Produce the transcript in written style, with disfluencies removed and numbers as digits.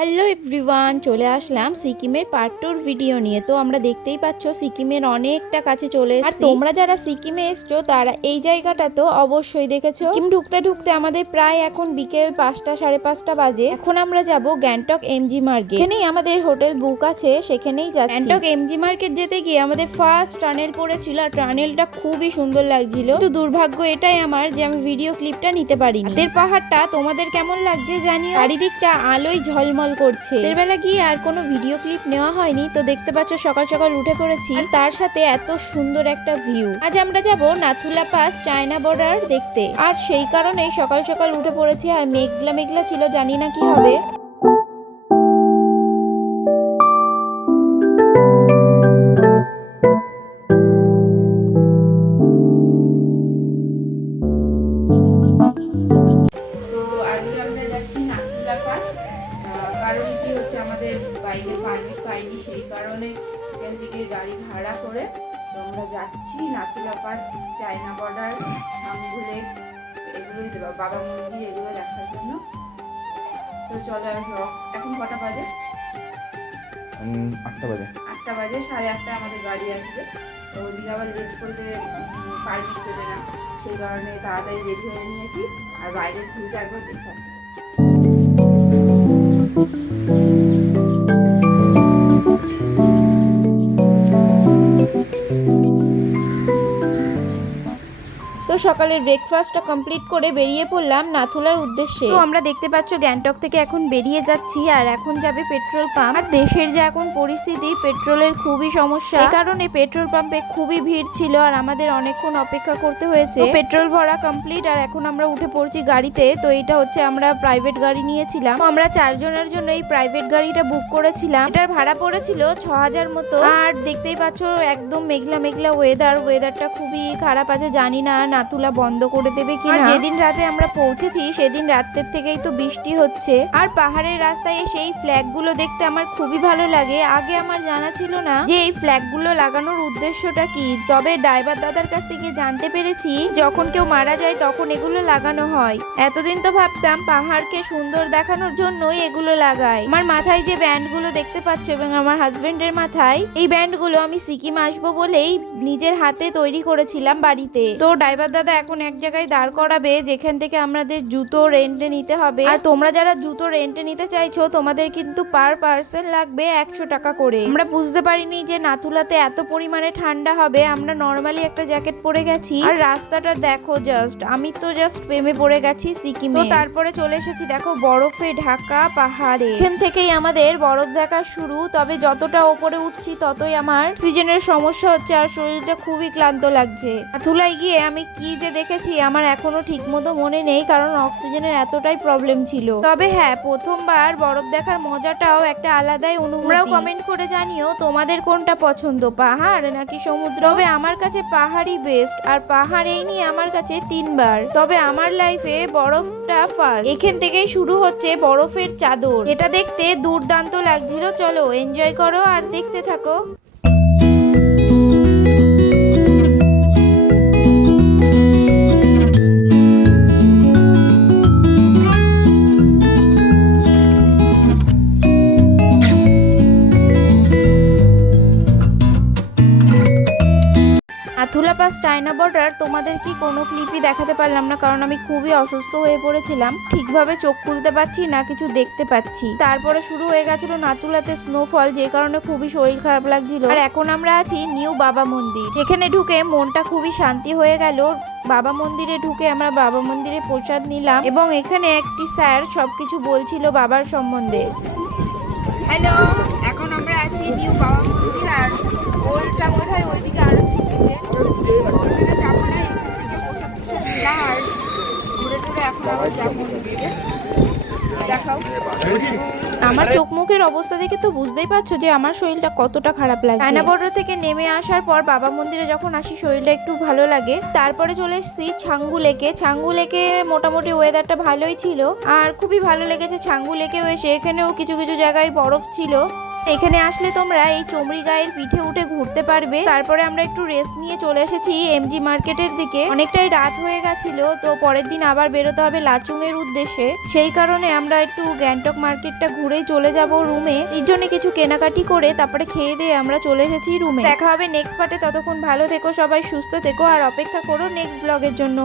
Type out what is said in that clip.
Hello everyone, চলে আসলাম সিকিমের part 2 video নিয়ে। তো আমরা দেখতেই পাচ্ছ সিকিমের অনেকটা কাছে চলে এসেছি। আর তোমরা যারা সিকিমে এসছো তারা এই জায়গাটা তো অবশ্যই দেখেছো। সিকিম ঢুকতে ঢুকতে আমাদের প্রায় এখন বিকেল 5টা 5:30 বাজে। এখন আমরা যাব গ্যাংটক এমজি মার্কেট। এখানেই আমাদের হোটেল বুক আছে, সেখানেই যাচ্ছি। গ্যাংটক এমজি মার্কেট যেতে গিয়ে আমাদের ফার্স্ট টানেল পড়েছিল, আর টানেলটা খুবই সুন্দর লাগছিল। তো দুর্ভাগ্য এটাই আমার যে আমি ভিডিও ক্লিপটা নিতে পারিনি। এর পাহাড়টা তোমাদের কেমন লাগছে জানিও। চারিদিকটা আলোয় ঝলমল করছে। এর বেলা গিয়ে আর কোনো ভিডিও ক্লিপ নেওয়া হয়নি। তো দেখতে পাচ্ছ সকাল সকাল উঠে পড়েছি, তার সাথে এত সুন্দর একটা ভিউ। আজ আমরা যাব নাথুলা পাস চায়না বর্ডার দেখতে, আর সেই কারণেই সকাল সকাল উঠে পড়েছি। আর মেঘলা মেঘলা ছিল, জানি না কি হবে। কারণ কি হচ্ছে, আমাদের বাইরে পারমিট পাইনি, সেই কারণে এখান থেকে গাড়ি ভাড়া করে তো আমরা যাচ্ছি Nathula pass, China border, Changu lake, এগুলোই দেবো, বাবা মন্দির, এগুলো দেখার জন্য। তো চলো, এখন কটা বাজে? 8টা বাজে। 8টা বাজে, 8:30 আমাদের গাড়ি আসবে। তো ওদিকে আবার লেট করলে পারমিট দেবে না, সেই কারণে তাড়াতাড়ি রেডি হয়ে নিয়েছি। আর বাইরের ভিউটা একবার দেখা। তো সকালের ব্রেকফাস্টটা কমপ্লিট করে বেরিয়ে পড়লাম নাথুলার উদ্দেশ্যে। তো আমরা দেখতে পাচ্ছ গ্যাংটক থেকে এখন বেরিয়ে যাচ্ছি, আর এখন যাবে পেট্রোল পাম্প। আর দেশের যে এখন পরিস্থিতি, পেট্রোলের খুবই সমস্যা, এই কারণে পেট্রোল পাম্পে খুবই ভিড় ছিল, আর আমাদের অনেকক্ষণ অপেক্ষা করতে হয়েছে। পেট্রোল ভরা কমপ্লিট, আর এখন আমরা উঠে পড়ছি গাড়িতে। তো এটা হচ্ছে আমরা প্রাইভেট গাড়ি নিয়েছিলাম। আমরা 4 জনের জন্য এই প্রাইভেট গাড়িটা বুক করেছিলাম। এটার ভাড়া পড়েছিল 6000 মতো। আর দেখতেই পাচ্ছ একদম মেঘলা মেঘলা ওয়েদারটা খুবই খারাপ আছে। জানি না নাথুলা বন্ধ করে দেবে কিনা। যেদিন রাতে আমরা পৌঁছেছি সেদিন রাতের থেকেই তো বৃষ্টি হচ্ছে। আর পাহাড়ের রাস্তায় সেই ফ্ল্যাগ গুলো দেখতে আমার খুবই ভালো লাগে। আগে আমার জানা ছিল না যে এই ফ্ল্যাগ গুলো লাগানোর উদ্দেশ্যটা কি। তবে ড্রাইভার দাদার কাছ থেকে জানতে পেরেছি যখন কেউ মারা যায় তখন এগুলো লাগানো হয়। এতদিন তো ভাবতাম পাহাড়কে সুন্দর দেখানোর জন্যই এগুলো লাগায়। আমার মাথায় যে ব্যান্ড গুলো দেখতে পাচ্ছ এবং আমার হাজবেন্ডের মাথায়, এই ব্যান্ড গুলো আমি সিকিম আসবো বলেই নিজের হাতে তৈরি করেছিলাম বাড়িতে। তো ড্রাইভার দাদা এখন এক জায়গায় দাঁড় করাবে যেখান থেকে আমাদের জুতো রেন্টে নিতে হবে। আর তোমরা যারা জুতো রেন্টে নিতে চাইছো তোমাদের কিন্তু পার পার্সন লাগবে 100 টাকা করে। আমরা বুঝতে পারিনি যে নাথুলাতে এত পরিমাণে ঠান্ডা হবে। আমরা নরমালি একটা জ্যাকেট পরে গেছি, আর রাস্তাটা দেখো জাস্ট, আমি তো জাস্ট প্রেমে পড়ে গেছি সিকিমে। তো তারপরে চলে এসেছি দেখো বরফে ঢাকা পাহাড়ে। এখান থেকেই আমাদের বরফ দেখা শুরু। তবে যতটা ওপরে উঠছি ততই আমার অক্সিজেনের সমস্যা হচ্ছে, আর শরীরটা খুবই ক্লান্ত লাগছে। নাথুলায় গিয়ে আমি কি যে দেখেছি আমার এখনো ঠিক মতো মনে নেই, কারণ অক্সিজেনের এতটাই প্রবলেম ছিল। তবে হ্যাঁ, প্রথমবার বরফ দেখার মজাটাও একটা আলাদাই অনুভূতি। তোমরাও কমেন্ট করে জানিও তোমাদের কোনটা পছন্দ, পাহাড় নাকি সমুদ্র। তবে আমার কাছে পাহাড়ই বেস্ট, আর পাহাড় এই নিয়ে আমার কাছে 3বার। তবে আমার লাইফে বরফটা ফার্স্ট। এখান থেকেই শুরু হচ্ছে বরফের চাদর। এটা দেখতে দুর্দান্ত লাগছিল। চলো এনজয় করো আর দেখতে থাকো। নাথুলা পাস চায়না বর্ডার তোমাদের কি কোনো ক্লিপই দেখাতে পারলাম না, কারণ আমি খুবই অসুস্থ হয়ে পড়েছিলাম। ঠিকভাবে চোখ খুলতে পারছি না, কিছু দেখতে পাচ্ছি। তারপরে শুরু হয়ে গেছিল নাথুলাতে স্নোফল, যে কারণে খুবই শরীর খারাপ লাগছিল। আর এখন আমরা আছি নিউ বাবা মন্দির। এখানে ঢুকে মনটা খুবই শান্তি হয়ে গেল। বাবা মন্দিরে ঢুকে আমরা বাবা মন্দিরে প্রসাদ নিলাম, এবং এখানে একটি স্যার সবকিছু বলছিল বাবার সম্বন্ধে। হ্যালো, এখন আমরা আছি নিউ বাবা মন্দির, আর ওলটা বোধহয় ওইদিকে আরো আমার চোখ মুখের অবস্থা দেখে তো বুঝতেই পারছো যে আমার শরীরটা কতটা খারাপ লাগে। চায়না বর্ডার থেকে নেমে আসার পর বাবা মন্দিরে যখন আসি শরীরটা একটু ভালো লাগে। তারপরে চলে এসেছি ছাঙ্গু লেকে। ছাঙ্গু লেকে মোটামুটি ওয়েদারটা ভালোই ছিল, আর খুবই ভালো লেগেছে ছাঙ্গু লেকেও এসে। এখানেও কিছু কিছু জায়গায় বরফ ছিল। এখানে আসলে তোমরা এই চমড়ি গায়ের পিঠে উঠে ঘুরতে পারবে। তারপরে আমরা একটু রেস্ট নিয়ে চলে এসেছি এমজি মার্কেটের দিকে। অনেকটাই রাত হয়ে গেছিল, তো পরের দিন আবার বেরোতে হবে লাচুং এর উদ্দেশ্যে। সেই কারণে আমরা একটু গ্যাংটক মার্কেটটা ঘুরেই চলে যাব রুমে। এর জন্য কিছু কেনাকাটি করে তারপরে খেয়ে দিয়ে আমরা চলে এসেছি রুমে। দেখা হবে নেক্সট পার্টে। ততক্ষণ ভালো থেকো সবাই, সুস্থ থেকো আর অপেক্ষা করো নেক্সট ব্লগের জন্য।